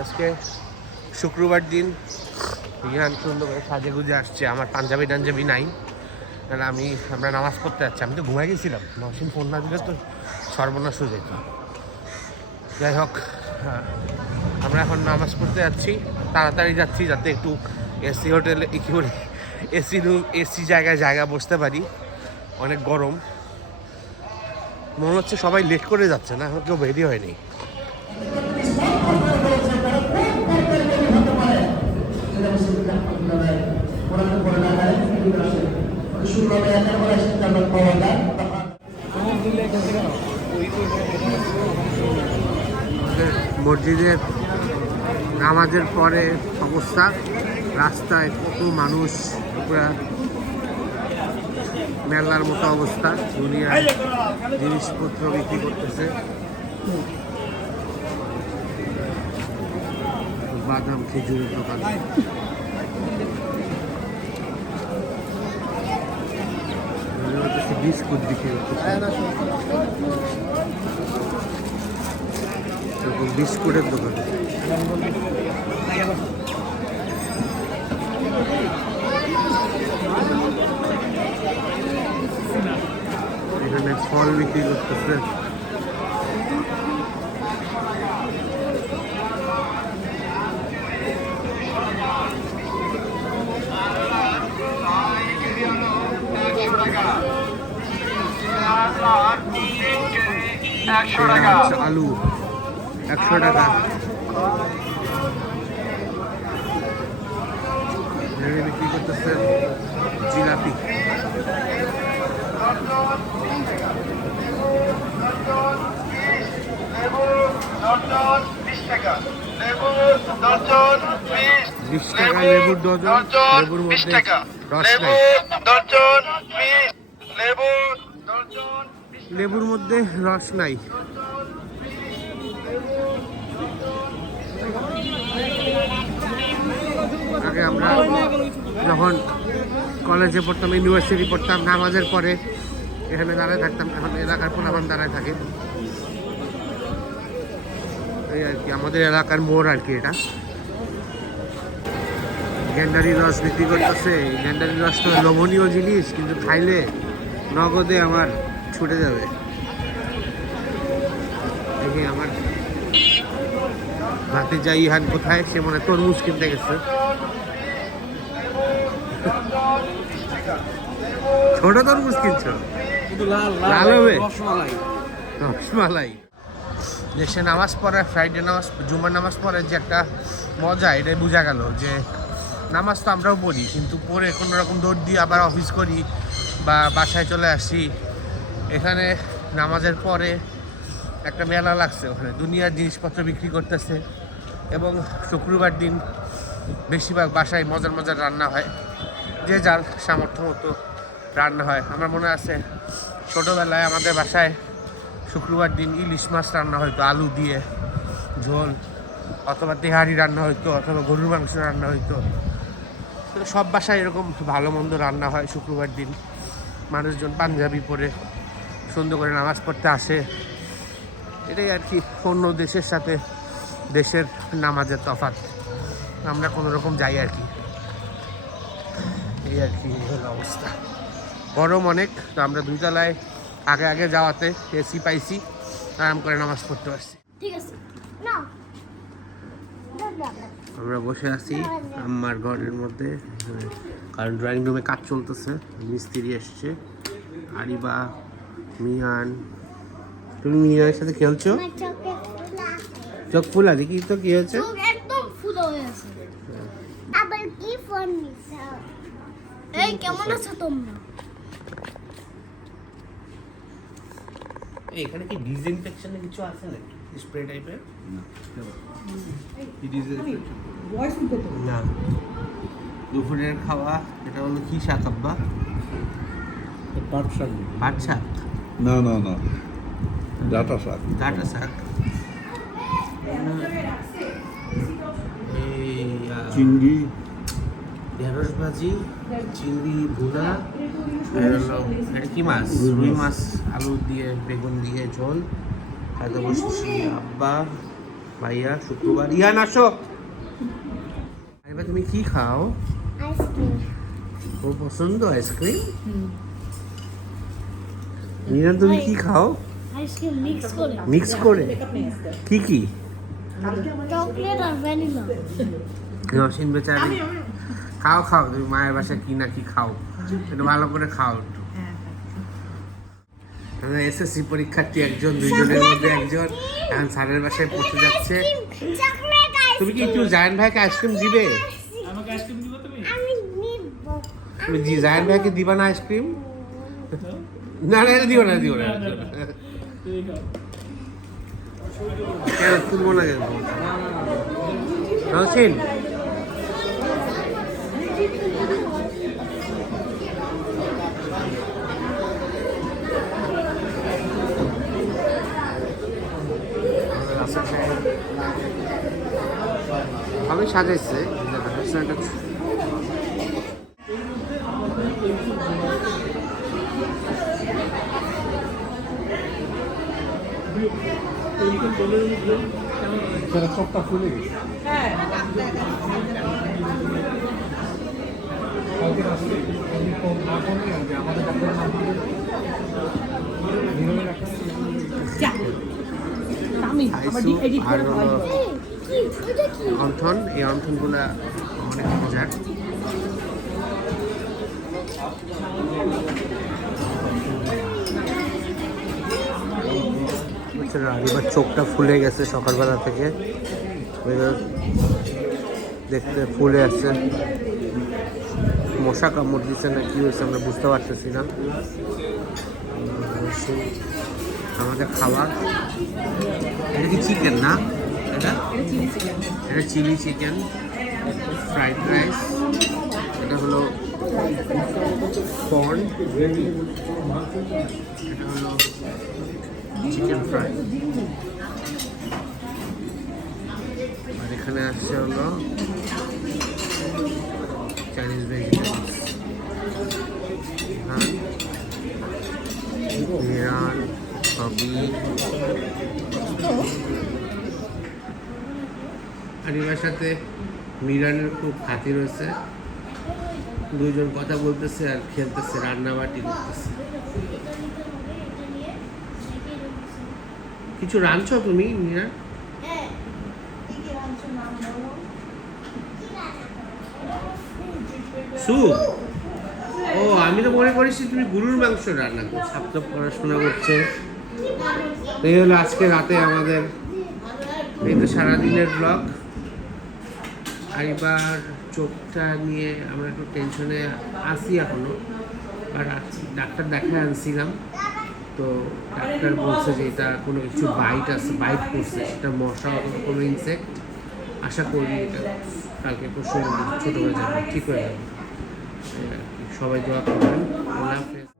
আজকে শুক্রবার দিন, রিহান সুন্দর করে সাজে গুজে আসছে। আমার পাঞ্জাবি টাঞ্জাবি নাই, কারণ আমরা নামাজ পড়তে যাচ্ছি। আমি তো ঘুমাই গেছিলাম, নসীন ফোন না দিলে তো সর্বনাশ হয়ে যেত। যাই হোক, আমরা এখন নামাজ পড়তে যাচ্ছি, তাড়াতাড়ি যাচ্ছি যাতে একটু এসি হোটেলে কি বলে এসি রুম, এসি জায়গায় বসতে পারি। অনেক গরম, মনে হচ্ছে সবাই লেট করে যাচ্ছে না, কেউ বেরিয়ে হয়নি। মসজিদের নামাজের পরে অবস্থা, রাস্তায় কত মানুষ, পুরা মেলার মতো অবস্থা। দুনিয়ার জিনিসপত্র বিক্রি করতেছে, বাদাম খেজুরের দোকান। বিস্কুট বিক্রি করতেছে, বিস্কুটের দোকান। এখানে ফল বিক্রি করতেছে, আলু 100 টাকা। বিক্রি করতেছে জিলাপি। বিশ টাকা লেবুর ডজন, লেবুর মধ্যে রস নাই, লেবুর মধ্যে রস নাই। আগে আমরা যখন কলেজে পড়তাম, ইউনিভার্সিটি পড়তাম, নামাজের পরে এখানে দাঁড়ায় থাকতাম। এখন এলাকার পোলাপান দাঁড়ায় থাকে, এই আর কি আমাদের এলাকার মোড় আর কি। এটা গেন্ডারি রস বিক্রি করতেছে। গেন্ডারি রস তো লোভনীয় জিনিস, কিন্তু খাইলে নগদে আমার ছুটে যাবে। দেখি আমার ভাতিজা ইহান কোথায়, সে মনে তরমুজ কিনতে গেছে। ছোট তরমুজ কিনছো, লাল হবে, রসমালাই। দেশে নামাজ পড়ে, ফ্রাইডে নামাজ, জুমার নামাজ পড়ে যে একটা মজা, এটাই বোঝা গেল। যে নামাজ তো আমরাও পড়ি, কিন্তু পড়ে কোনো রকম দৌড় দিয়ে আবার অফিস করি বা বাসায় চলে আসি। এখানে নামাজের পরে একটা মেলা লাগছে, ওখানে দুনিয়ার জিনিসপত্র বিক্রি করতেছে। এবং শুক্রবার দিন বেশিরভাগ বাসায় মজার মজার রান্না হয়, যে যার সামর্থ্য মতো রান্না হয়। আমার মনে আছে ছোটোবেলায় আমাদের বাসায় শুক্রবার দিন ইলিশ মাছ রান্না হইতো, আলু দিয়ে ঝোল, অথবা তেহারি রান্না হইতো, অথবা গরুর মাংস রান্না হইতো। তো সব বাসায় এরকম ভালো মন্দ রান্না হয় শুক্রবার দিন। মানুষজন পাঞ্জাবি পরে সুন্দর করে নামাজ পড়তে আসে। এটাই আর কি অন্য দেশের সাথে দেশের নামাজের তফাৎ। আমরা কোনো রকম যাই আর কি, এই আর কি হলো অবস্থা। গরম অনেক, তো আমরা 2 তলায় আগে যাওয়াতে এসি পাইছি, আরাম করে নামাজ পড়তে পারছি। আমরা বসে আছি আমার ঘরের মধ্যে, কারণ ড্রয়িং রুমে কাজ চলতেছে, মিস্ত্রি এসছে। আরিবা, মিহান, তুমি মিহানের সাথে খেলছো? চোখ ফুলা, দেখি তো কি হয়েছে। একদম ফুলা হয়ে আছে। আবার কি ফোন নিছো? এই কেমন আছো তোমরা? এখানে কি ডিসইনফেকশন কিছু আছে নাকি, স্প্রে টাইপের? না, না। দুপুরের খাওয়া এটা হলো কি শাক আব্বা? পাট শাক। পাট শাক? না না না, ডাটা শাক। ডাটা শাক। এই চিংড়ি, ঢেঁড়স ভাজি, চিংড়ি ভুনা, এটা হলো এটা কি মাছ? রুই মাছ আলু দিয়ে বেগুন দিয়ে ঝোল খাইতে বসেছি। আব্বা ভাইয়া শুক্রবার। ইয়ান আসো। এবার তুমি কি খাও? আইসক্রিম। ওর পছন্দ আইসক্রিম। মিরান তুমি কি খাও? আইসক্রিম মিক্স করে করে কি কি? চকলেট আর ভ্যানিলা। নসীন বেচারি খাও খাও, তুমি মায়ের বাসায় কি না কি খাও, একটু ভালো করে খাও একটু। এসএসসি পরীক্ষার্থী একজন, দুইজনের মধ্যে একজন এখন স্যারের বাসায় পড়তে যাচ্ছে। চকলেট তুমি কি একটু জায়ান ভাইকে আইসক্রিম দিবে? আমি নিব। তুমি জায়ান ভাইকে দিবা না আইসক্রিম? না না এটা দিও না, দিও না, দিও না। কেন তুলবো না কেন? নসীন ভালোই সাজাইছে। চোখটা ফুলে গেছে। কালকে আসলে না করলে আমাদের আর হলো অন্থন, এই অন্থনগুলা অনেক মজার। এবার চোখটা ফুলে গেছে সকালবেলা থেকে, দেখতে ফুলে আছে। মশা কামড় দিচ্ছে না কি হয়েছে আমরা বুঝতে পারতেছি না। আমাদের খাবার এটা কি চিকেন না? এটা চিলি চিকেন, ফ্রাইড রাইস, এটা হলো কর্ন, এটা হলো চিকেন ফ্রাই, আর এখানে আসছে হলো চাইনিজ ভেজিটেবলস, ইরান, সবই। আর এবার সাথে মিরানের খুব খাতির হয়েছে, দুইজন কথা বলতেছে আর খেলতেছে, রান্নাবাটি করতেছে। কিছু রাঁধছো তুমি মিরান? স্যুপ? ও আমি তো মনে করেছি তুমি গরুর মাংস রান্না করছো। ছাত্র পড়াশোনা করছে। এই হলো আজকে রাতে আমাদের, এই তো সারাদিনের ব্লগ। আর এবার চোখটা নিয়ে আমরা একটু টেনশনে আছি এখনো, আর ডাক্তার দেখায় আনছিলাম, তো ডাক্তার বলছে যে এটা কোনো কিছু বাইট আছে, বাইট করছে, সেটা মশা অথবা কোনো ইনসেক্ট। আশা করি এটা কালকে পরশু ছোটো হয়ে যাবে, ঠিক হয়ে যাবে। সবাই দোয়া করবেন। আল্লাহ হাফেজ।